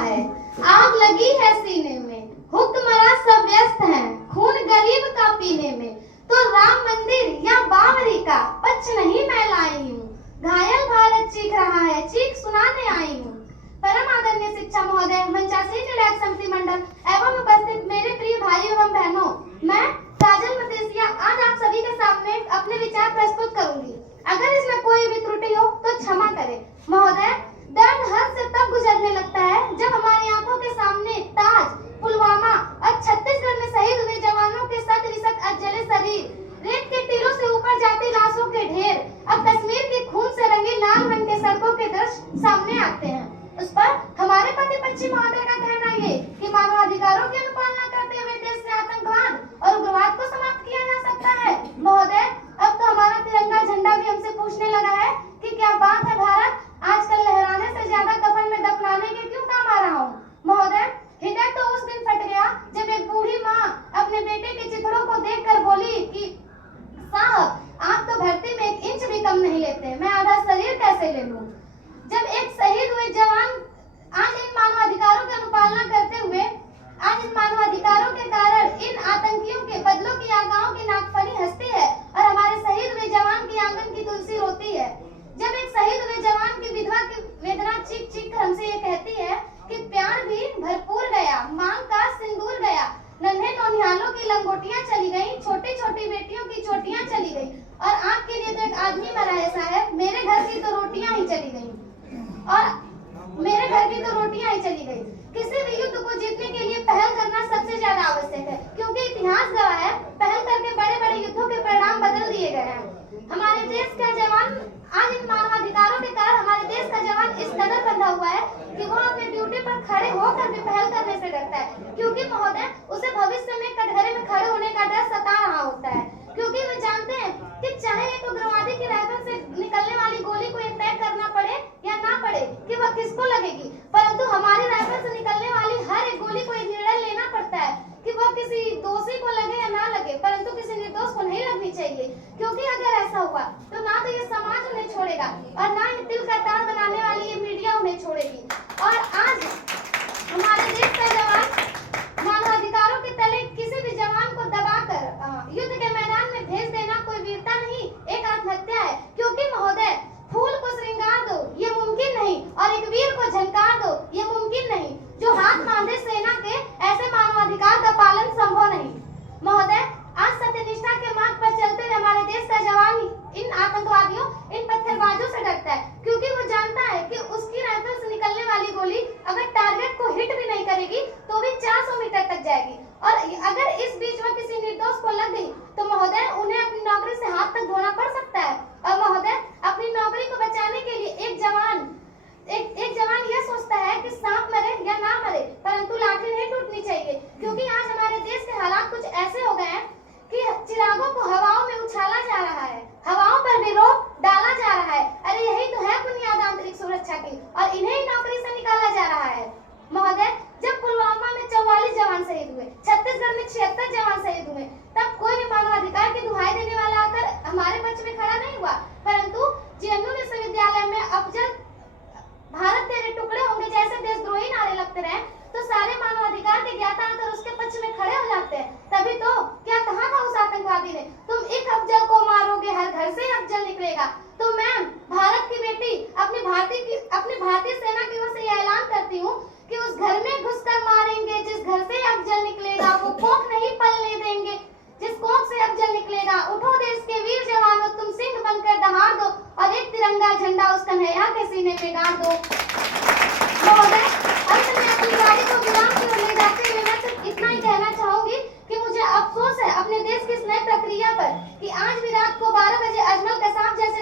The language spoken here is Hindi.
है, आग लगी है सीने में, हुक्मरान सब व्यस्त हैं खून गरीब का पीने में, तो राम मंदिर या बावरी का पक्ष नहीं मैं लाई हूँ, घायल भारत चीख रहा है, चीख सुनाने आई हूँ। परम आदरणीय शिक्षा महोदय, मंचासीन निर्णायक समिति मंडल एवं उपस्थित मेरे प्रिय भाई एवं बहनों, मैं काजल मदेसिया आज आप सभी के सामने अपने विचार प्रस्तुत करूंगी। अगर इसमें कोई भी त्रुटि हो तो क्षमा करें। महोदय, दर्द हद से तब गुजरने लगता है जब हमारी आंखों के सामने ताज, पुलवामा और छत्तीसगढ़ में शहीद हुए जवानों के सत अजले शरीर, रेत के टीलों से ऊपर जाती लाशों के ढेर, अब कश्मीर के खून से रंगी लाल रंग के सड़कों के दृश्य सामने आते हैं। उस पर हमारे प्रतिपक्षी महोदय का कहना ये कि मानवाधिकारों की अनुपालना करते हुए देश से आतंकवाद और उग्रवाद को समाप्त किया जा सकता है। महोदय, अब तो हमारा तिरंगा झंडा भी हमसे पूछने लगा है कि क्या बात है भारत, आजकल लहराने से ज्यादा कफन में दफनाने के क्यों काम आ रहा हूँ। महोदय, हृदय तो उस दिन फट गया जब एक बूढ़ी माँ अपने बेटे के चिथड़ों को देखकर बोली कि साहब, आप तो भर्ती में 1 इंच भी कम नहीं लेते, मैं आधा शरीर कैसे ले लूं। जब एक शहीद हुए जवान आज इन मानवाधिकारों की अनुपालना करते हुए, आज इन मानवाधिकारों के कारण इन आतंकियों के बदलों की आगाओं की नागफनी हंसती है और हमारे शहीद हुए जवान की आंगन की तुलसी रोती है। जब एक शहीद हुए जवान की विधवा की वेदना चीख चीख कर हमसे ये कहती है कि प्यार भी भरपूर गया, मांग का सिंदूर गया, नन्हे नौनिहालों की लंगोटियां चली गई, छोटी छोटी बेटियों की चोटियां चली गई, और आपके लिए तो एक आदमी मरा है साहब, मेरे घर की तो रोटियां ही चली गई, और मेरे घर की तो रोटियां ही चली गई। किसी भी युद्ध को जीतने के लिए पहल करना सबसे ज्यादा आवश्यक है, क्योंकि इतिहास गवाह है पहल करके बड़े बड़े युद्धों के परिणाम बदल दिए गए हैं। हमारे देश का जवान आज इन मानवाधिकारों के कारण हमारे देश का जवान इस कदर बंधा हुआ है कि वो अपने ड्यूटी पर खड़े होकर भी पहल करने से डरता है, क्योंकि महोदय उसे भविष्य में कटघरे में खड़े होने का डर सता रहा होता है, क्योंकि वे जानते हैं कि चाहे एक उग्रवादी की राइफल से निकलने वाली गोली को तय करना पड़े या ना पड़े कि वह किसको लगेगी, परंतु हमारी राइफल से निकलने वाली हर एक गोली को एक निर्णय लेना पड़ता है कि वह किसी दोषी को लगे या ना लगे, परंतु किसी निर्दोष को नहीं लगनी चाहिए, क्योंकि अगर ऐसा हुआ तो ना तो ये समाज उन्हें छोड़ेगा और ना ही दिल का तार बनाने वाली ये मीडिया उन्हें छोड़ेगी। और आज हमारे देश का जवान मानवाधिकारों के तले किसी भी जवान को दबाकर युद्ध के मैदान में भेज देना कोई वीरता नहीं, एक आत्महत्या है, क्योंकि महोदय फूल को श्रृंगार दो ये मुमकिन नहीं और एक वीर को झंकार दो ये मुमकिन नहीं, जो हाथ बांधे सेना के ऐसे मानवाधिकार का पालन संभव नहीं। महोदय, आज सत्यनिष्ठा के मार्ग पर चलते हुए हमारे देश का जवान इन आतंकवादियों, इन पत्थरबाजों से डरता है, क्योंकि वो जानता है कि उसकी राइफल से निकलने वाली गोली अगर टारगेट को हिट भी नहीं करेगी तो भी 400 मीटर तक जाएगी, और अगर इस बीच में किसी निर्दोष को लग गई तो महोदय उन्हें अपनी नौकरी से हाथ तक धोना पड़ सकता है। और महोदय, अपनी नौकरी को बचाने के लिए एक जवान यह सोचता है कि सांप मरे या ना मरे, परंतु लाठी नहीं टूटनी चाहिए, क्योंकि आज हमारे देश के हालात कुछ ऐसे हो गए हैं कि चिरागों को हवाओं में उछाला जा रहा है, हवाओं पर भी रोक डाला जा रहा है। अरे यही तो है बुनियाद आंतरिक सुरक्षा की, और इन्हें नौकरी से निकाला जा रहा है। महोदय, जब पुलवामा में 44 जवान शहीद हुए, छत्तीसगढ़ में 76 जवान शहीद हुए, तब कोई भी मानवाधिकार की दुहाई देने वाला आकर हमारे पक्ष में खड़ा नहीं हुआ, परंतु जेएनयू विश्वविद्यालय में अब जब भारत तेरे टुकड़े होंगे जैसे देशद्रोही नारे लगते रहे तो सारे मानवाधिकार के ज्ञाता आकर उसके पक्ष में खड़े हो जाते हैं। तभी तो क्या कहा था उस आतंकवादी ने, तुम एक अफजल को मारोगे हर घर से अफजल निकलेगा। तो मैम, भारत की बेटी अपनी भारतीय सेना की ओर से यह ऐलान करती हूँ कि उस घर में घुसकर मारेंगे जिस घर से अफजल निकलेगा, वो कोख नहीं पलने देंगे जिस कोख से अफजल निकलेगा। उठो देश के वीर जवानों, तुम सिंह बनकर दहाड़ दो और एक तिरंगा झंडा उस कन्हैया के सीने पे गाड़ दो। महोदय, अंत में अपनी गाड़ी को विराम की ओर ले जाते हुए मैं सिर्फ इतना ही कहना चाहूंगी कि मुझे अफसोस है अपने देश की इस नई प्रक्रिया पर कि आज भी रात को 12 बजे अजमल कसाब जैसे